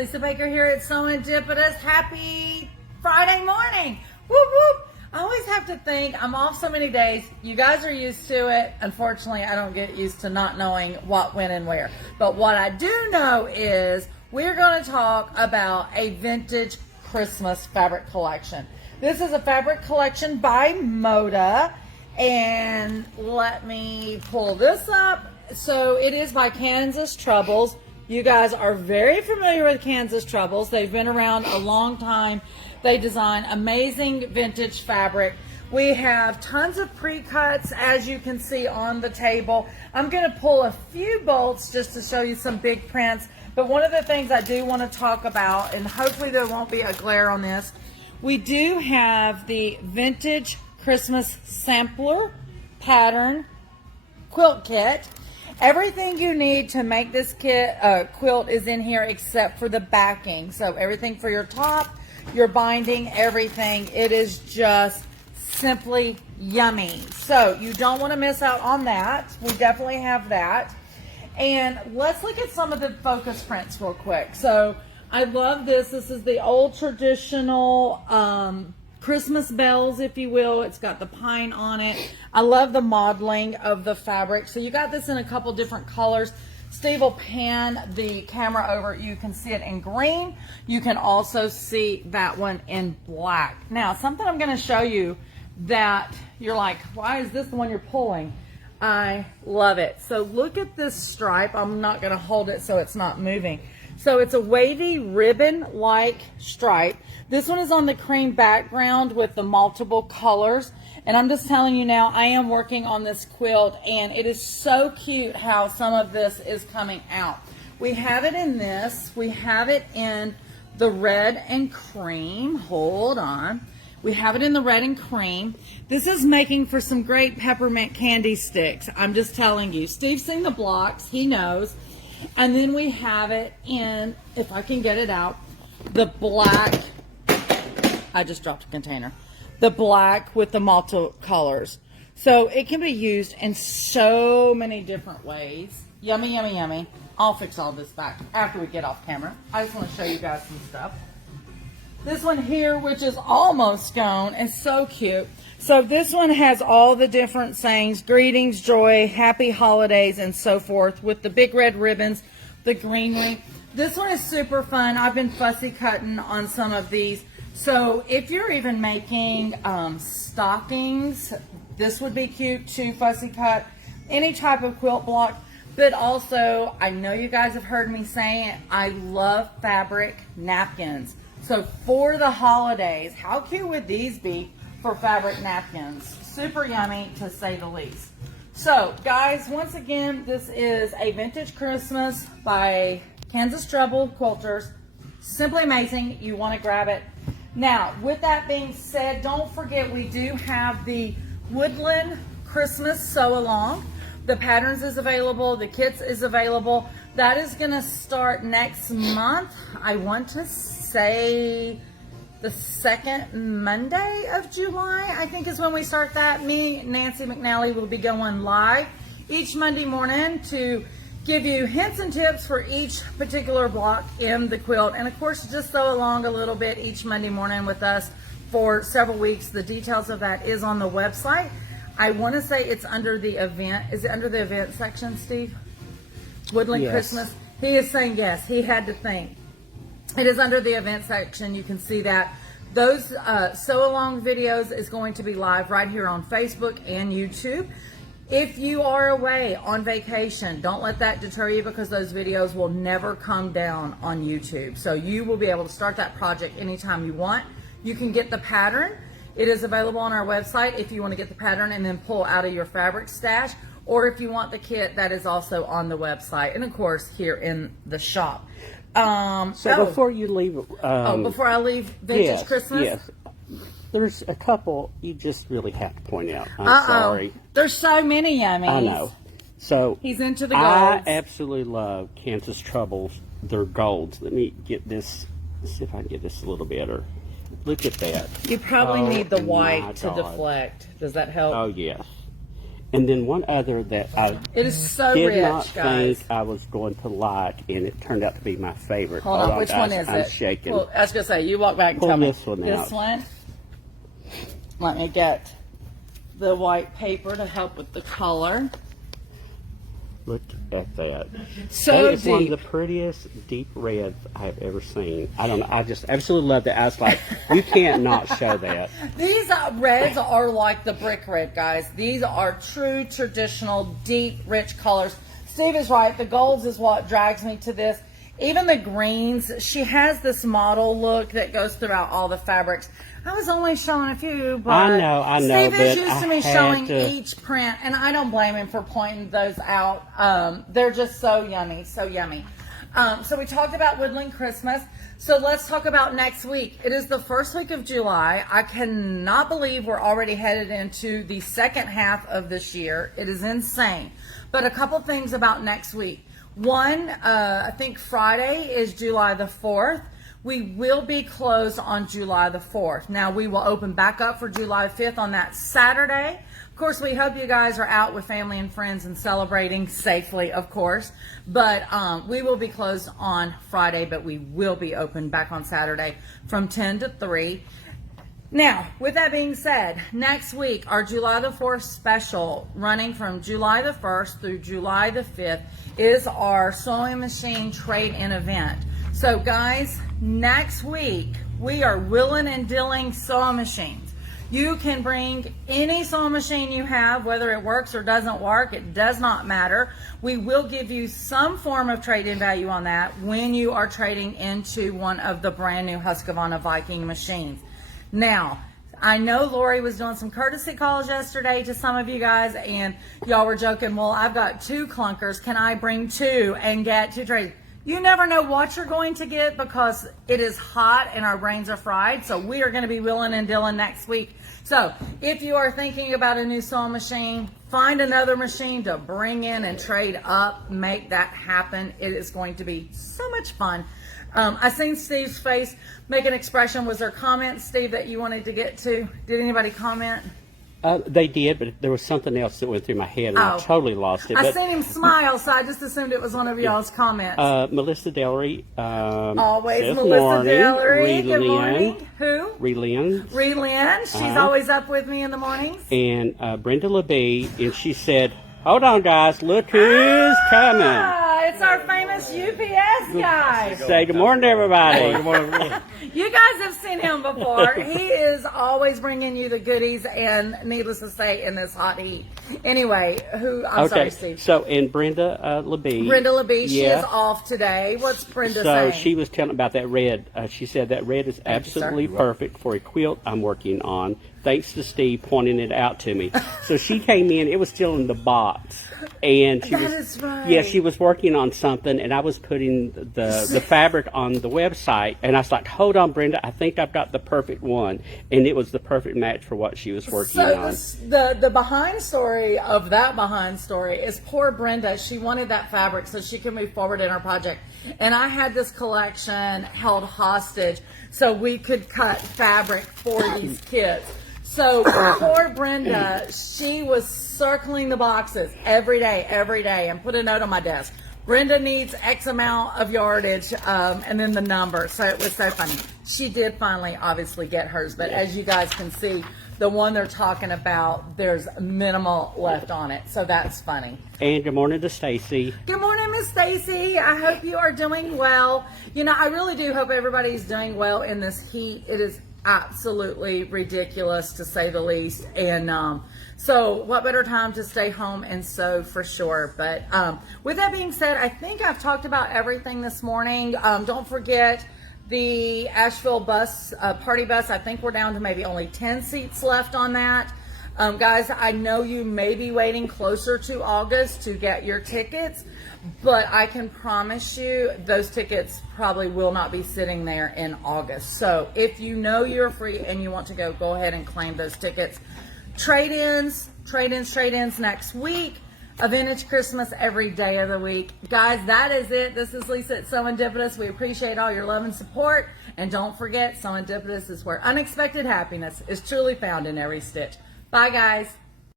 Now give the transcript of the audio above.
Lisa Baker here at Serendipitous. Happy Friday morning. Whoop, whoop. I always have to think, I'm off so many days. You guys are used to it. Unfortunately, I don't get used to not knowing what, when, and where. But what I do know is we're going to talk about a vintage Christmas fabric collection. This is a fabric collection by Moda. And let me pull this up. So it is by Kansas Troubles. You guys are very familiar with Kansas Troubles. They've been around a long time. They design amazing vintage fabric. We have tons of pre-cuts, as you can see on the table. I'm going to pull a few bolts just to show you some big prints. But one of the things I do want to talk about, and hopefully there won't be a glare on this, we do have the vintage Christmas sampler pattern quilt kit. Everything you need to make this kit quilt is in here except for the backing. So everything for your top, your binding, everything. It is just simply yummy. So you don't want to miss out on that. We definitely have that. And let's look at some of the focus prints real quick. So I love this. This is the old traditional Christmas bells, if you will. It's got the pine on it. I love the modeling of the fabric. So you got this in a couple different colors. Steve will pan the camera over. You can see it in green. You can also see that one in black. Now, something I'm going to show you that you're like, why is this the one you're pulling? I love it. So look at this stripe. I'm not going to hold it so it's not moving. So it's a wavy ribbon-like stripe. This one is on the cream background with the multiple colors. And I'm just telling you now, I am working on this quilt, and it is so cute how some of this is coming out. We have it in this. We have it in the red and cream. Hold on. We have it in the red and cream. This is making for some great peppermint candy sticks. I'm just telling you. Steve's seen the blocks. He knows. And then we have it in, if I can get it out, the black. I just dropped a container. The black with the multicolors. So it can be used in so many different ways. Yummy, yummy, yummy. I'll fix all this back after we get off camera. I just want to show you guys some stuff. This one here, which is almost gone, is so cute. So this one has all the different sayings, greetings, joy, happy holidays, and so forth, with the big red ribbons, the greenery. This one is super fun. I've been fussy cutting on some of these. So if you're even making stockings, this would be cute to fussy cut. Any type of quilt block. But also, I know you guys have heard me saying it, I love fabric napkins. So for the holidays, how cute would these be for fabric napkins? Super yummy, to say the least. So guys, once again, this is a vintage Christmas by Kansas Trouble Quilters. Simply amazing. You want to grab it. Now, with that being said, don't forget we do have the Woodland Christmas Sew Along. The patterns is available. The kits is available. That is going to start next month. I want to say the second Monday of July, I think, is when we start that. Me, Nancy McNally, will be going live each Monday morning to give you hints and tips for each particular block in the quilt. And of course, just sew along a little bit each Monday morning with us for several weeks. The details of that is on the website. I want to say it's under the event. Is it under the event section, Steve? Woodland Yes. Christmas. He is saying yes. He had to think. It is under the event section. You can see that. Those sew along videos is going to be live right here on Facebook and YouTube. If you are away on vacation, don't let that deter you, because those videos will never come down on YouTube. So you will be able to start that project anytime you want. You can get the pattern. It is available on our website if you want to get the pattern and then pull out of your fabric stash. Or if you want the kit, that is also on the website. And of course, here in the shop. Before you leave... before I leave Vintage Christmas? Yes. There's a couple you just really have to point out. I'm sorry. There's so many yummies. I know. So he's into the golds. I absolutely love Kansas Troubles. They're golds. Let me get this. Let's see if I can get this a little better. Look at that. You probably need the white to God. deflect. Does that help? Oh, yes. And then one other that I It is so did rich, not guys. think I was going to like, and it turned out to be my favorite. Hold on, which guys, one is I'm it? shaking. Well, I was going to say, you walk back and Pull tell me. this one This out. one? Let me get the white paper to help with the color. Look at that. So That is one of deep. the prettiest deep reds I have ever seen. I don't know. I just absolutely love that. I was like, you can't not show that. These reds are like the brick red, guys. These are true, traditional, deep, rich colors. Steve is right. The golds is what drags me to this. Even the greens, she has this model look that goes throughout all the fabrics. I was only showing a few, but I know, Steve is but used to I me had showing to- each print, and I don't blame him for pointing those out. They're just so yummy, so yummy. So we talked about Woodland Christmas. So let's talk about next week. It is the first week of July. I cannot believe we're already headed into the second half of this year. It is insane. But a couple things about next week. One, I think Friday is July the 4th. We will be closed on July the 4th. Now, we will open back up for July 5th on that Saturday. Of course, we hope you guys are out with family and friends and celebrating safely, of course. But we will be closed on Friday, but we will be open back on Saturday from 10 to 3. Now, with that being said, next week, our July the 4th special, running from July the 1st through July the 5th, is our sewing machine trade-in event. So, guys, next week, we are willing and dealing sewing machines. You can bring any sewing machine you have, whether it works or doesn't work, it does not matter. We will give you some form of trade-in value on that when you are trading into one of the brand new Husqvarna Viking machines. Now, I know Lori was doing some courtesy calls yesterday to some of you guys, and y'all were joking, well, I've got 2 clunkers. Can I bring 2 and get 2 trades? You never know what you're going to get because it is hot and our brains are fried. So we are going to be willing and dealing next week. So if you are thinking about a new sewing machine, find another machine to bring in and trade up. Make that happen. It is going to be so much fun. I seen Steve's face make an expression. Was there a comment, Steve, that you wanted to get to? Did anybody comment? They did, but there was something else that went through my head, and I totally lost it. I But, seen him smile, so I just assumed it was one of y'all's comments. Melissa Dellery. Always says Melissa morning. Dellery. Good Relyn. morning. Who? Relyn. Relyn. She's always up with me in the mornings. And Brenda LeBee, and she said, hold on, guys, look who's coming. Ah, it's our famous UPS guy. Say good morning to everybody. Good morning. You guys have seen him before. He is always bringing you the goodies, and needless to say, in this hot heat. Anyway, I'm sorry, Steve. So, and Brenda LeBee. Brenda LeBee, she yeah. is off today. What's Brenda So saying? she was telling about that red. She said that red is you, absolutely sir. perfect for a quilt I'm working on. Thanks to Steve pointing it out to me. So she came in. It was still in the box, and she That was is right. yeah. She was working on something, and I was putting the fabric on the website, and I was like, "Hold on, Brenda. I think I've got the perfect one," and it was the perfect match for what she was working on. The behind story of that behind story is poor Brenda. She wanted that fabric so she could move forward in her project. And I had this collection held hostage so we could cut fabric for these kids. So poor Brenda, she was circling the boxes every day, and put a note on my desk. Brenda needs X amount of yardage, and then the number. So it was so funny. She did finally, obviously, get hers. But as you guys can see, the one they're talking about, there's minimal left on it. So that's funny. And good morning to Stacy. Good morning, Miss Stacy. I hope you are doing well. You know, I really do hope everybody's doing well in this heat. It is absolutely ridiculous, to say the least. And so what better time to stay home and sew, for sure. But with that being said, I think I've talked about everything this morning. Don't forget the Asheville bus, party bus. I think we're down to maybe only 10 seats left on that. Guys, I know you may be waiting closer to August to get your tickets, but I can promise you those tickets probably will not be sitting there in August. So if you know you're free and you want to go ahead and claim those tickets. Trade-ins next week. A vintage Christmas every day of the week. Guys, that is it. This is Lisa at Serendipitous. We appreciate all your love and support. And don't forget, Serendipitous is where unexpected happiness is truly found in every stitch. Bye, guys.